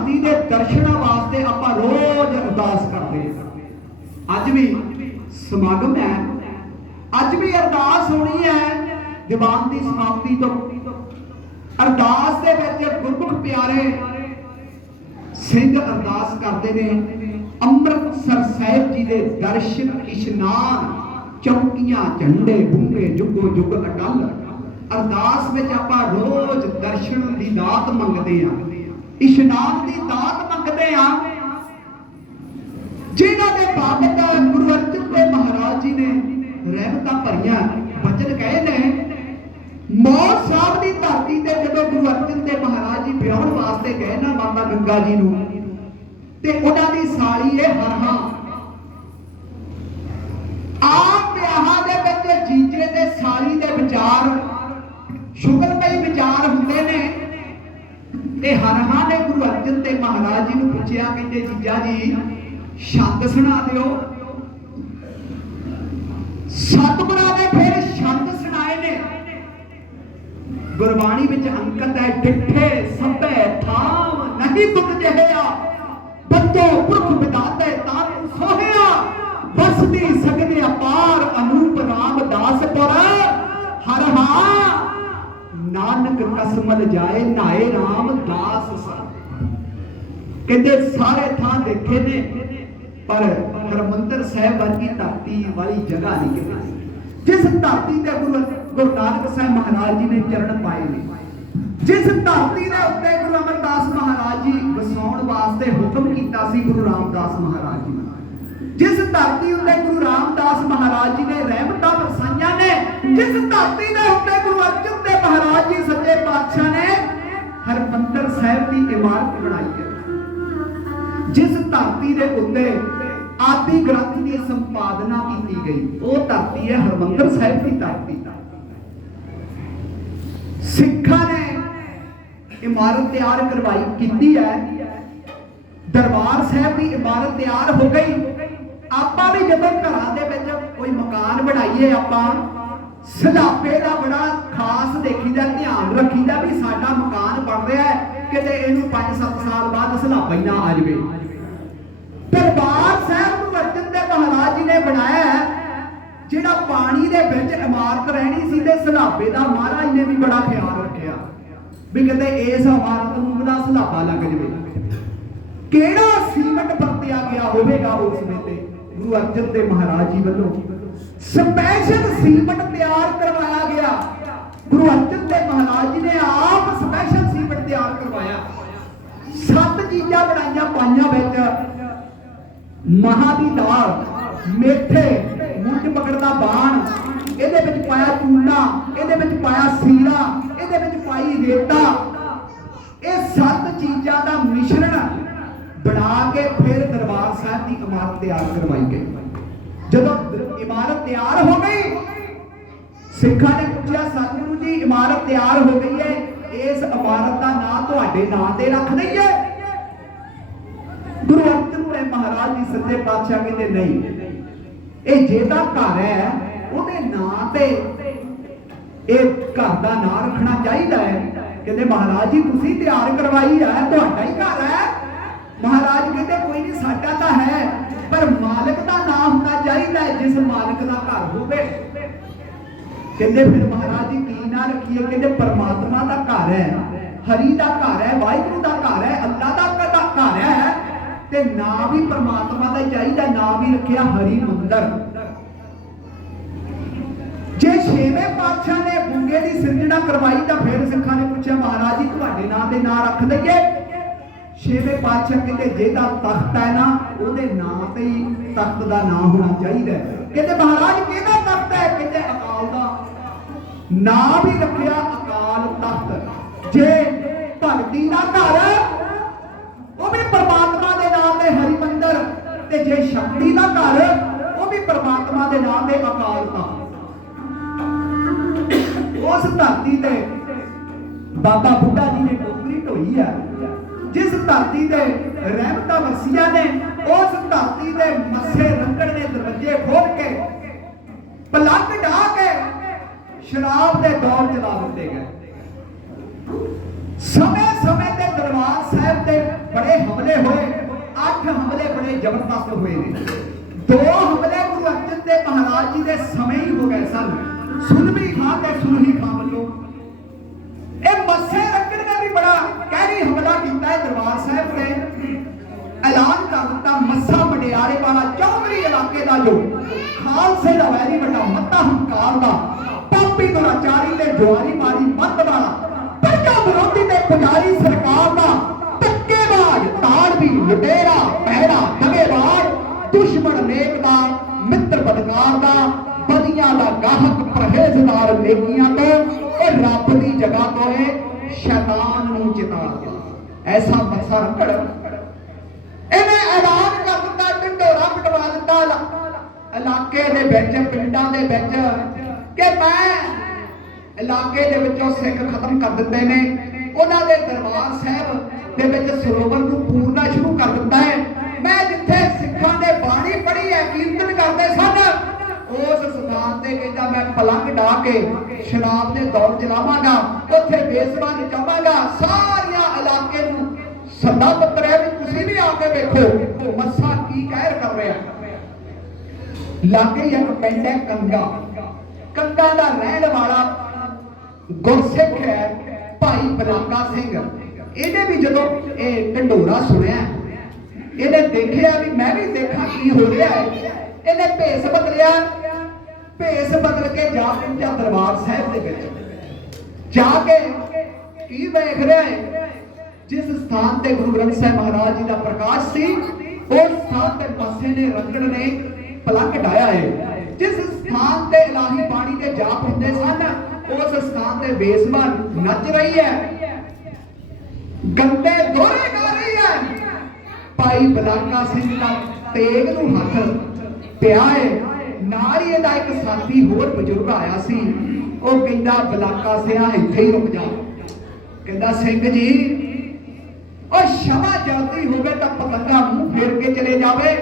ਧਰਤੀ ਦੇ ਦਰਸ਼ਨਾਂ ਵਾਸਤੇ ਆਪਾਂ ਰੋਜ਼ ਅਰਦਾਸ ਕਰਦੇ ਅੱਜ ਵੀ ਸਮਾਗਮ ਹੈ। ਅੱਜ ਵੀ ਅਰਦਾਸ ਹੋਣੀ ਹੈ ਦੀਵਾਨ ਦੀ ਸਮਾਪਤੀ ਤੋਂ। ਅਰਦਾਸ ਦੇ ਵਿੱਚ ਗੁਰਮੁਖ ਪਿਆਰੇ ਸਿੰਘ ਅਰਦਾਸ ਕਰਦੇ ਨੇ। ਅੰਮ੍ਰਿਤਸਰ ਸਾਹਿਬ ਜੀ ਦੇ ਦਰਸ਼ਨ ਇਸ਼ਨਾਨ ਚੌਕੀਆਂ, ਝੰਡੇ ਬੁੰਗੇ ਜੁਗੋ, ਜੁਗ ਅਟਲ। ਅਰਦਾਸ ਵਿੱਚ ਆਪਾਂ ਰੋਜ਼ ਦਰਸ਼ਨ ਦੀ ਦਾਤ ਮੰਗਦੇ ਆ ਇਸ਼ਨਾਨ ਦੀ ਦਾਤ ਮੰਗਦੇ ਆ। ਜਿਨ੍ਹਾਂ ਦੇ ਬਾਬਤ ਗੁਰੂ ਅਰਜਨ ਦੇਵ ਮਹਾਰਾਜ ਜੀ ਨੇ ਰਹਿਮਤਾਂ ਭਰੀਆਂ, ਬਚਨ ਕਹੇ ਨੇ, ਮੌਤ ਸਾਹਿਬ ਦੀ ਧਰਤੀ ਤੇ ਜਦੋਂ ਗੁਰੂ ਅਰਜਨ ਦੇਵ ਮਹਾਰਾਜ ਜੀ ਵਿਆਹਣ ਵਾਸਤੇ ਗਏ ਨਾ ਮਾਤਾ ਗੰਗਾ ਜੀ ਨੂੰ, ਤੇ ਉਹਨਾਂ ਦੀ ਸਾਲੀ ਇਹ ਹਰਹਾ ਆਪ ਵਿਆਹਾਂ ਦੇ ਵਿੱਚ ਜੀਜੇ ਤੇ ਸਾਲੀ ਦੇ ਵਿਚਾਰ ਸ਼ੁਕਰ ਪਈ ਵਿਚਾਰ ਹੁੰਦੇ ਨੇ। ਤੇ ਹਰਹਾ ਨੇ ਗੁਰੂ ਅਰਜਨ ਦੇਵ ਮਹਾਰਾਜ ਜੀ ਨੂੰ ਪੁੱਛਿਆ ਕਹਿੰਦੇ ਜੀਜਾ ਜੀ, ਛੰਦ ਸੁਣਾ ਦਿਓ। ਸਤਿਗੁਰਾਂ ਨੇ ਫਿਰ ਛੰਦ ਸੁਣਾਏ ਨੇ। ਗੁਰਬਾਣੀ ਵਿੱਚ ਅੰਕਤ ਹੈ, ਡਿੱਠੇ ਸਭੇ ਥਾਮ ਨਹੀਂ ਤੁਮ ਜਿਹਿਆ। ਬੰਦੋ ਪੁਰਖ ਵਿਦਾਤੇ ਤਾਰੂ ਸੋਹਿਆ। ਬਸਦੀ ਸਗਨੇ ਅਪਾਰ ਅਨੂਪ ਰਾਮਦਾਸ ਪੁਰ ਹਰ ਹਾਂ ਨਾਨਕ ਜਾਏ, ਨਾਏ ਰਾਮਦਾਸ ਸਰ ਕਹਿੰਦੇ ਸਾਰੇ ਥਾਂ ਦੇਖੇ ਨੇ, ਪਰ ਹਰਮੰਦਰ ਸਾਹਿਬ ਵਰਗੀ ਧਰਤੀ ਵਾਲੀ ਜਗ੍ਹਾ ਨਹੀਂ ਕਿਤੇ ਜਿਸ ਧਰਤੀ ਤੇ ਗੁਰੂ ਗੁਰੂ ਨਾਨਕ ਸਾਹਿਬ ਮਹਾਰਾਜ ਜੀ ਨੇ ਚਰਨ ਪਾਏ ਨੇ, ਜਿਸ ਧਰਤੀ ਦੇ ਉੱਤੇ ਗੁਰੂ ਅਮਰਦਾਸ ਮਹਾਰਾਜ ਜੀ ਵਸਾਉਣ ਵਾਸਤੇ ਹੁਕਮ ਕੀਤਾ ਸੀ ਗੁਰੂ ਰਾਮਦਾਸ ਮਹਾਰਾਜ ਜੀ ਜਿਸ ਧਰਤੀ ਉੱਤੇ ਗੁਰੂ ਰਾਮਦਾਸ ਮਹਾਰਾਜ ਜੀ ਨੇ ਰਹਿਮਤਾਂ ਵਰਸਾਈਆਂ ਨੇ, ਜਿਸ ਧਰਤੀ ਦੇ ਉੱਤੇ ਗੁਰੂ ਅਰਜਨ ਮਹਾਰਾਜ ਜੀ, ਸੱਚੇ ਪਾਤਸ਼ਾਹ ਨੇ ਹਰਮੰਦਰ ਸਾਹਿਬ ਦੀ ਇਮਾਰਤ ਬਣਾਈ ਹੈ। ਜਿਸ ਧਰਤੀ ਦੇ ਉੱਤੇ ਆਦਿ ਗ੍ਰੰਥ ਦੀ ਸੰਪਾਦਨਾ ਕੀਤੀ ਗਈ, ਉਹ ਧਰਤੀ ਹੈ ਹਰਮੰਦਰ ਸਾਹਿਬ ਦੀ ਧਰਤੀ। ਸਿੱਖਾਂ ਨੇ ਇਮਾਰਤ ਤਿਆਰ ਕਰਵਾਈ, ਕੀਤੀ ਹੈ। ਦਰਬਾਰ ਸਾਹਿਬ ਦੀ ਇਮਾਰਤ ਤਿਆਰ ਹੋ ਗਈ। ਆਪਾਂ ਵੀ ਜਦੋਂ ਘਰਾਂ ਦੇ ਵਿੱਚ ਕੋਈ ਮਕਾਨ ਬਣਾਈਏ ਆਪਾਂ ਸਲਾਪੇ ਦਾ ਬੜਾ ਖਾਸ ਦੇਖੀਦਾ ਧਿਆਨ ਰੱਖੀਦਾ ਵੀ ਸਾਡਾ ਮਕਾਨ ਬਣ ਰਿਹਾ ਹੈ, ਕਿਤੇ ਇਹਨੂੰ 5-7 ਸਾਲ ਬਾਅਦ ਸਲਾਪਾ ਹੀ ਨਾ ਆ ਜਾਵੇ। ਦਰਬਾਰ ਸਾਹਿਬ ਨੂੰ ਅਰਜਨ ਦੇ ਮਹਾਰਾਜ ਜੀ ਨੇ ਬਣਾਇਆ ਹੈ, ਜਿਹੜਾ ਪਾਣੀ ਦੇ ਵਿੱਚ ਇਮਾਰਤ ਰਹਿਣੀ ਸੀ ਤੇ ਸਲਾਪੇ ਦਾ ਮਹਾਰਾਜ ਨੇ ਵੀ ਬੜਾ ਖਿਆਲ ਰੱਖਿਆ ਵੀ ਕਿਤੇ ਇਸ ਇਮਾਰਤ ਨੂੰ ਬੜਾ ਸਲਾਪਾ ਲੱਗ ਜਵੇ। ਕਿਹੜਾ ਸੀਮਟ ਵਰਤਿਆ ਗਿਆ ਹੋਵੇਗਾ ਉਸ ਵੇਲੇ ਗੁਰੂ ਅਰਜਨ ਦੇਵ ਮਹਾਰਾਜ ਜੀ ਵੱਲੋਂ। ਸਪੈਸ਼ਲ ਸੀਮਟ ਤਿਆਰ ਕਰਵਾਇਆ ਗਿਆ। ਗੁਰੂ ਅਰਜਨ ਦੇਵ ਮਹਾਰਾਜ ਜੀ ਨੇ ਆਪ ਸਪੈਸ਼ਲ ਸੀਮਟ ਤਿਆਰ ਕਰਵਾਇਆ। ਸੱਤ ਚੀਜ਼ਾਂ ਬਣਾਈਆਂ, ਪਾਈਆਂ ਵਿੱਚ। ਮਹਾਂ ਦੀ ਦਾਲ, ਮੇਥੇ ਮੁੱਢ ਪਕੜਦਾ ਬਾਣ ਇਹਦੇ ਵਿੱਚ ਪਾਇਆ ਚੂਨਾ ਇਹਦੇ ਵਿੱਚ ਪਾਇਆ ਸੀਰਾ ਇਹਦੇ ਵਿੱਚ ਪਾਈ ਰੇਤਾ ਇਹ ਸੱਤ ਚੀਜ਼ਾਂ ਦਾ ਮਿਸ਼ਰਣ ਬਣਾ ਕੇ ਫਿਰ ਦਰਬਾਰ ਸਾਹਿਬ ਦੀ ਇਮਾਰਤ ਤਿਆਰ ਕਰਵਾਈ ਗਈ ਜਦੋਂ ਦ- ਇਮਾਰਤ ਤਿਆਰ ਹੋ ਗਈ ਸਿੱਖਾਂ ਨੇ ਪੁੱਛਿਆ, ਸਤਿਗੁਰੂ ਜੀ, ਇਮਾਰਤ ਤਿਆਰ ਹੋ ਗਈ ਹੈ। ਇਸ ਇਮਾਰਤ ਦਾ ਨਾਂ ਤੁਹਾਡੇ ਨਾਂ ਤੇ ਰੱਖ ਦਈਏ। ਗੁਰੂ ਅਰਜਨ ਦੇਵ ਮਹਾਰਾਜ ਜੀ ਸੱਚੇ ਪਾਤਸ਼ਾਹ ਕਹਿੰਦੇ, ਨਹੀਂ, ਇਹ ਜਿਹਦਾ ਘਰ ਹੈ, ਉਹਦੇ ਨਾਂ ਤੇ ਇਹ ਘਰ ਦਾ ਨਾਂ ਰੱਖਣਾ ਚਾਹੀਦਾ ਹੈ। ਕਹਿੰਦੇ, ਮਹਾਰਾਜ ਜੀ, ਤੁਸੀਂ ਤਿਆਰ ਕਰਵਾਈ ਹੈ ਤੁਹਾਡਾ ਹੀ ਘਰ ਹੈ। ਮਹਾਰਾਜ ਕਹਿੰਦੇ, ਕੋਈ ਨਹੀਂ, ਸਾਡਾ ਤਾਂ ਹੈ, ਪਰ ਮਾਲਕ ਦਾ ਨਾਮ ਹੋਣਾ ਚਾਹੀਦਾ ਹੈ, ਜਿਸ ਮਾਲਕ ਦਾ ਘਰ ਹੋਵੇ। ਕਹਿੰਦੇ ਫਿਰ ਮਹਾਰਾਜ ਜੀ, ਕੀ ਨਾ ਰੱਖੀਏ? ਕਹਿੰਦੇ ਪਰਮਾਤਮਾ ਦਾ ਘਰ ਹੈ, ਹਰੀ ਦਾ ਘਰ ਹੈ, ਵਾਹਿਗੁਰੂ ਦਾ ਘਰ ਹੈ ਅੱਲਾ ਦਾ ਘਰ ਹੈ, ਤੇ ਨਾਮ ਵੀ ਪਰਮਾਤਮਾ ਦਾ ਚਾਹੀਦਾ ਨਾਮ ਵੀ ਰੱਖਿਆ ਹਰੀ ਮੰਦਰ। ਜੇ ਛੇਵੇਂ ਪਾਤਸ਼ਾਹ ਨੇ ਗੁੰਗੇ ਦੀ ਸਿਰਜਣਾ ਕਰਵਾਈ, ਤਾਂ ਫਿਰ ਸਿੱਖਾਂ ਨੇ ਪੁੱਛਿਆ, ਮਹਾਰਾਜ ਜੀ, ਤੁਹਾਡੇ ਨਾਂ ਦੇ ਨਾਂ ਰੱਖ ਦਈਏ। ਛੇਵੇਂ ਪਾਤਸ਼ਾਹ ਕਹਿੰਦੇ, ਜਿਹਦਾ ਤਖਤ ਹੈ ਨਾ, ਉਹਦੇ ਨਾਂ ਤੇ ਹੀ ਤਖਤ ਦਾ ਨਾਂ ਹੋਣਾ ਚਾਹੀਦਾ ਕਹਿੰਦੇ, ਮਹਾਰਾਜ, ਕਿਹਦਾ ਤਖਤ ਹੈ ਕਹਿੰਦੇ ਅਕਾਲ ਦਾ ਨਾਂ ਵੀ ਰੱਖਿਆ ਅਕਾਲ ਤਖਤ। ਜੇ ਭਗਤੀ ਦਾ ਘਰ ਉਹ ਵੀ ਪਰਮਾਤਮਾ ਦੇ ਨਾਮ ਤੇ ਹਰੀ ਮੰਦਰ ਤੇ ਜੇ ਸ਼ਕਤੀ ਦਾ ਘਰ ਉਹ ਵੀ ਪਰਮਾਤਮਾ ਦੇ ਨਾਮ ਤੇ ਅਕਾਲ ਤਖਤ। ਉਸ ਧਰਤੀ ਤੇ ਬਾਬਾ ਬੁੱਢਾ ਜੀ ਨੇ ਟੋਕਰੀ ਢੋਈ ਹੈ ਜਿਸ ਧਰਤੀ ਤੇ ਰਹਿਮਤਾਂ ਵਸੀਆਂ ਨੇ, ਉਸ ਧਰਤੀ ਦੇ ਮੱਸੇ ਰੰਗੜ ਨੇ ਦਰਵਾਜ਼ੇ ਖੋਲ ਕੇ ਪਲੰਗ ਢਾ ਕੇ ਸ਼ਰਾਬ ਦੇ ਦੌਰ ਚਲਾ ਦਿੱਤੇ ਗਏ। ਸਮੇਂ ਸਮੇਂ ਤੇ ਦਰਬਾਰ ਸਾਹਿਬ ਤੇ ਬੜੇ ਹਮਲੇ ਹੋਏ, ਅੱਠ ਹਮਲੇ ਬੜੇ ਜ਼ਬਰਦਸਤ ਹੋਏ ਨੇ। ਦੋ ਹਮਲੇ ਗੁਰੂ ਅਰਜਨ ਦੇਵ ਮਹਾਰਾਜ ਜੀ ਦੇ ਸਮੇਂ ਹੀ ਹੋ ਗਏ ਸਨ। ਸੁਨਮੀ ਖਾਂ ਤੇ ਸੁਨਹੀ ਖਾਂ ਵੱਲੋਂ। ਇਹ ਮੱਸੇ ਰੰਗੜ ਨੇ ਵੀ ਬੜਾ ਕਹਿਰੀ ਹਮਲਾ ਕੀਤਾ ਹੈ ਦਰਬਾਰ ਸਾਹਿਬ ਤੇ। ਐਲਾਨ ਕਰ ਦਿੱਤਾ ਮੱਸਾ ਮਡਿਆਰੇ ਵਾਲਾ ਚੌਧਰੀ ਇਲਾਕੇ ਦਾ ਜੋ ਖਾਲਸੇ ਦਾ ਵੈਰੀ ਵੱਡਾ ਮੱਤਾ ਹੰਕਾਰ ਦਾ। ਪਾਪੀ ਦੁਰਾਚਾਰੀ ਤੇ ਜਵਾਰੀ ਮਾਰੀ ਮੱਤ ਵਾਲਾ ਪ੍ਰਜਾ ਵਿਰੋਧੀ ਤੇ ਪੁਜਾਰੀ ਸਰਕਾਰ ਦਾ ਧੱਕੇਬਾਜ਼, ਤਾੜਵੀ, ਲੁਟੇਰਾ, ਪਹਿਰਾ ਦਗੇਬਾਜ਼ ਦੁਸ਼ਮਣ ਨੇਕ ਦਾ ਮਿੱਤਰ ਬਦਕਾਰ ਦਾ ਬਦੀਆਂ ਦਾ ਗਾਹਕ, ਪਰਹੇਜ਼ਦਾਰ ਨੇਕੀਆਂ ਤੋਂ ਉਹ ਰੱਬ ਦੀ ਜਗ੍ਹਾ ਤੋਂ ਇਹ ਸ਼ੈਤਾਨ ਨੂੰ ਚਿਤਾ ਗਿਆ। ਐਸਾ ਮੱਸਾ ਰੰਗੜ। ਇਹਨੇ ਐਲਾਨ ਕਰ ਦਿੱਤਾ ਢਿੰਡੋਰਾ ਪਟਵਾ ਦਿੱਤਾ। ਇਲਾਕੇ ਦੇ ਵਿੱਚ, ਪਿੰਡਾਂ ਦੇ ਵਿੱਚ ਕਿ ਮੈਂ ਇਲਾਕੇ ਦੇ ਵਿੱਚੋਂ ਸਿੱਖ ਖਤਮ ਕਰ ਦਿੱਤੇ ਨੇ। ਉਹਨਾਂ ਦੇ ਦਰਬਾਰ ਸਾਹਿਬ ਦੇ ਵਿੱਚ ਸਰੋਵਰ ਨੂੰ ਪੂਰਨਾ ਸ਼ੁਰੂ ਕਰ ਦਿੱਤਾ ਹੈ। ਮੈਂ ਜਿੱਥੇ ਸਿੱਖਾਂ ਦੇ ਬਾਣੀ ਪੜ੍ਹੀ ਹੈ, ਕੀਰਤਨ ਕਰਦੇ ਸਨ, ਉਸ ਸਥਾਨ ਤੇ ਕਹਿੰਦਾ, ਮੈਂ ਪਲੰਗ ਢਾ ਕੇ ਸ਼ਰਾਬ ਦੇ ਦੌਰ ਚਲਾਵਾਂਗਾ ਉੱਥੇ ਬੇਸਬਾਨ ਨਚਾਵਾਂਗਾ ਸਾਰੀਆਂ ਇਲਾਕੇ ਨੂੰ ਸੱਦਾ ਪੱਤਰ ਹੈ, ਵੀ ਤੁਸੀਂ ਵੀ ਆ ਕੇ ਵੇਖੋ ਮੱਸਾ ਕੀ ਕਹਿਰ ਕਰ ਰਿਹਾ ਲਾਗੇ ਹੀ ਇੱਕ ਪਿੰਡ ਹੈ ਕੰਗਾ। ਕੰਗਾ ਦਾ ਰਹਿਣ ਵਾਲਾ ਗੁਰਸਿੱਖ ਹੈ ਭਾਈ ਬਲਾਕਾ ਸਿੰਘ। ਇਹਨੇ ਵੀ ਜਦੋਂ ਇਹ ਢੰਡੋਰਾ ਸੁਣਿਆ, ਇਹਨੇ ਦੇਖਿਆ ਵੀ ਮੈਂ ਵੀ ਦੇਖਾਂ ਕੀ ਹੋ ਰਿਹਾ ਹੈ। ਇਹਨੇ ਭੇਸ ਬਦਲਿਆ, ਭੇਸ ਬਦਲ ਕੇ ਜਾ ਪਹੁੰਚਿਆ ਦਰਬਾਰ ਸਾਹਿਬ ਦੇ ਵਿੱਚ। ਜਾ ਕੇ ਕੀ ਵੇਖ ਰਿਹਾ ਹੈ? ਜਿਸ ਸਥਾਨ ਤੇ ਗੁਰੂ ਗ੍ਰੰਥ ਸਾਹਿਬ ਮਹਾਰਾਜ ਜੀ ਦਾ ਪ੍ਰਕਾਸ਼ ਸੀ, ਉਸ ਸਥਾਨ ਤੇ ਪਾਸੇ ਨੇ ਰੰਗੜ ਨੇ ਪਲੰਗ ਢਾਇਆ ਹੈ। ਜਿਸ ਸਥਾਨ ਤੇ ਇਲਾਹੀ ਬਾਣੀ ਦੇ ਜਾਪ ਹੁੰਦੇ ਸਨ, ਉਸ ਸਥਾਨ ਤੇ ਬੇਸਬਾਨ ਨੱਚ ਰਹੀ ਹੈ। ਗੰਦੇ ਦੋਰੇ ਗਾ ਰਹੀ ਹੈ। ਭਾਈ ਬਲਾਕਾ ਸਿੰਘ ਦਾ ਤੇਗ ਨੂੰ ਹੱਥ ਪਿਆ ਹੈ ਨਾਲ ਹੀ ਇਹਦਾ ਇੱਕ ਸਾਥੀ ਹੋਰ ਬਜ਼ੁਰਗ ਆਇਆ ਸੀ। ਉਹ ਕਹਿੰਦਾ, ਬਲਾਕਾ ਸਿਆ, ਇੱਥੇ ਹੀ ਰੁਕ ਜਾ। ਕਹਿੰਦਾ, ਸਿੰਘ ਜੀ, ਉਹ ਸ਼ਮਾ ਜਲਦੀ ਹੋਵੇ ਤਾਂ ਪਤੰਗਾ ਮੂੰਹ ਫੇਰ ਕੇ ਚਲੇ ਜਾਵੇ।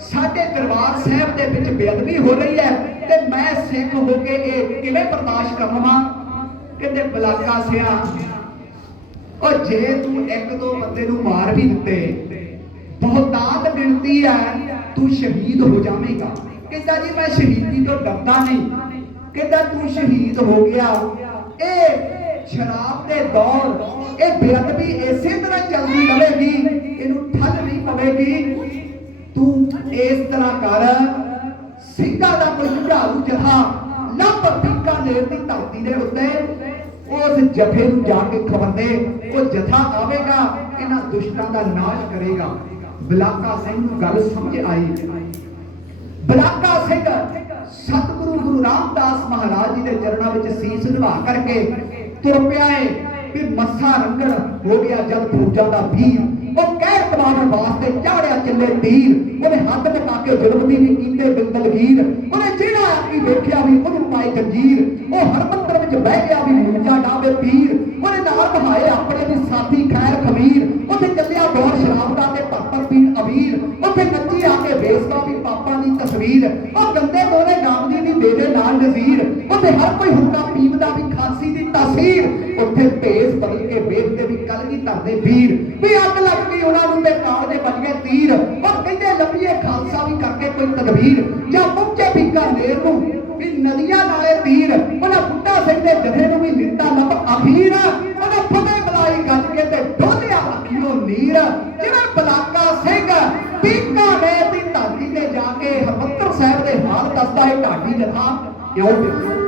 ਸਾਡੇ ਦਰਬਾਰ ਸਾਹਿਬ ਦੇ ਵਿੱਚ ਬੇਅਦਬੀ ਹੋ ਰਹੀ ਹੈ ਤੇ ਮੈਂ ਸਿੱਖ ਹੋ ਕੇ ਇਹ ਕਿਵੇਂ ਬਰਦਾਸ਼ਤ ਕਰ ਕਹਿੰਦੇ, ਬਲਾਕਾ ਸਿਆ। ਉਹ ਜੇ ਤੂੰ ਇੱਕ ਦੋ ਬੰਦੇ ਨੂੰ ਮਾਰ ਵੀ ਦਿੱਤੇ ਬਹੁਤਾਤ ਗਿਣਤੀ ਹੈ, ਤੂੰ ਸ਼ਹੀਦ ਹੋ ਜਾਵੇਂਗਾ। ਕਹਿੰਦਾ ਜੀ, ਮੈਂ ਸ਼ਹੀਦੀ ਤੋਂ ਡਰਦਾ ਨਹੀਂ। ਕਹਿੰਦਾ, ਤੂੰ ਸ਼ਹੀਦ ਹੋ ਗਿਆ। ਇਹ ਸ਼ਰਾਬ ਦੇ ਦੌਰ, ਇਹ ਬੇਅਦਬੀ ਇਸੇ ਤਰ੍ਹਾਂ ਚੱਲਦੀ ਰਹੇਗੀ, ਇਹਨੂੰ ਠੱਲ ਨਹੀਂ ਪਵੇਗੀ। ਤੂੰ ਇਸ ਤਰ੍ਹਾਂ ਕਰ। ਸਿੰਘਾਂ ਦਾ ਕੋਈ ਝਾੜੂ ਜਥਾ ਲੱਭ ਬੀਕਾਨੇਰ ਦੀ ਧਰਤੀ ਦੇ ਉੱਤੇ। ਉਸ ਜਥੇ ਨੂੰ ਜਾ ਕੇ ਖਬਰ ਦੇ। ਉਹ ਜਥਾ ਆਵੇਗਾ, ਇਹਨਾਂ ਦੁਸ਼ਟਾਂ ਦਾ ਨਾਸ਼ ਕਰੇਗਾ। ਬਲਾਕਾ ਸਿੰਘ ਨੂੰ ਗੱਲ ਸਮਝ ਆਈ। ਬਲਾਕਾ ਸਿੰਘ ਸਤਿਗੁਰੂ ਗੁਰੂ ਰਾਮਦਾਸ ਮਹਾਰਾਜ ਜੀ ਦੇ ਚਰਨਾਂ ਵਿੱਚ ਸੀਸ ਨਿਭਾ ਕਰਕੇ ਤੁਰ ਪਿਆ ਏ। ਕਿ ਮੱਸਾ ਰੰਗਣ ਹੋ ਗਿਆ ਜਦ ਫੌਜਾਂ ਦਾ ਵੀਰ। ਉਹ ਵਾਸਤੇ ਚਾੜਿਆ ਚੱਲੇ ਤੀਰ ਉਹਨੇ ਹੱਥ ਟਕਾ ਕੇ ਜ਼ੁਲਮ ਦੀ ਵੀ ਕੀਤੇ ਬਿੰਦਲਗੀਰ, ਉਹਨੇ ਜਿਹੜਾ ਆਕੀ ਵੇਖਿਆ ਵੀ ਉਹਨੂੰ ਪਾਈ ਜੰਜੀਰ, ਉਹ ਹਰਮੰਦਰ ਵਿੱਚ ਬਹਿ ਗਿਆ ਵੀ ਮੂੰਜਾ ਡਾਵੇ ਪੀਰ, ਉਹਨੇ ਨਾਲ ਬਹਾਏ ਆਪਣੇ ਵੀ ਸਾਥੀ ਖੈਰ ਖਮੀਰ ਉੱਥੇ ਚੱਲਿਆ ਦੌਰ ਸ਼ਰਾਬ ਦਾ ਤੇ ਪੱਤਰ ਪੀਣ ਅਬੀਰ ਉੱਥੇ ਨੱਚੀ ਆ ਕੇ ਵੇਸਦਾ ਵੀ ਪਾਪਾਂ ਦੀ ਤਸਵੀਰ, ਉਹ ਗੰਦੇ ਦੋਨੇ ਨਾਮ ਦੀ ਦੇ ਦੇ ਨਾਲ ਨਜ਼ੀਰ, ਉੱਥੇ ਹਰ ਕੋਈ ਹੁੱਕਾ ਪੀਵਦਾ ਵੀ ਖਾਂਸੀ ਦੀ ਤਾਸੀਰ, ਉੱਥੇ ਭੇਸ ਬਦਲ ਕੇ ਵੇਖਦੇ ਵੀ ਕਲਗੀ ਧਰਦੇ ਵੀਰ ਵੀ ਅੱਗ ਤੇ ਕਾਲ ਦੇ ਵੱਜ ਤੀਰ। ਉਹ ਕਹਿੰਦੇ ਲੱਭੀਏ ਖਾਲਸਾ ਵੀ ਕਰਕੇ ਕੋਈ ਤਦਬੀਰ ਜਾਂ ਪਹੁੰਚੇ ਬੀਕਾਨੇਰ ਨੂੰ ਵੀ ਨਦੀਆਂ ਨਾਲੇ ਤੀਰ। ਉਹਨਾਂ ਬੁੱਢਾ ਸਿੰਘ ਦੇ ਜਥੇ ਨੂੰ ਵੀ ਲਿੱਤਾ ਲੱਭ ਅਖੀਰ। ਉਹਨਾਂ ਫਤਿਹ ਬੁਲਾਈ ਗੱਜ ਕੇ ਤੇ ਡੋਲਿਆ ਅੱਖੀਓ ਨੀਰ। ਜਿਵੇਂ ਬਲਾਕਾ ਸਿੰਘ ਬੀਕਾਨੇਰ ਦੀ ਧਰਤੀ ਤੇ ਜਾ ਕੇ ਹਰਮੰਦਰ ਸਾਹਿਬ ਦੇ ਹਾਲ ਦੱਸਦਾ ਹੈ ਢਾਡੀ ਜਥਾ। ਕਿਉਂ ਦੇਖੋ?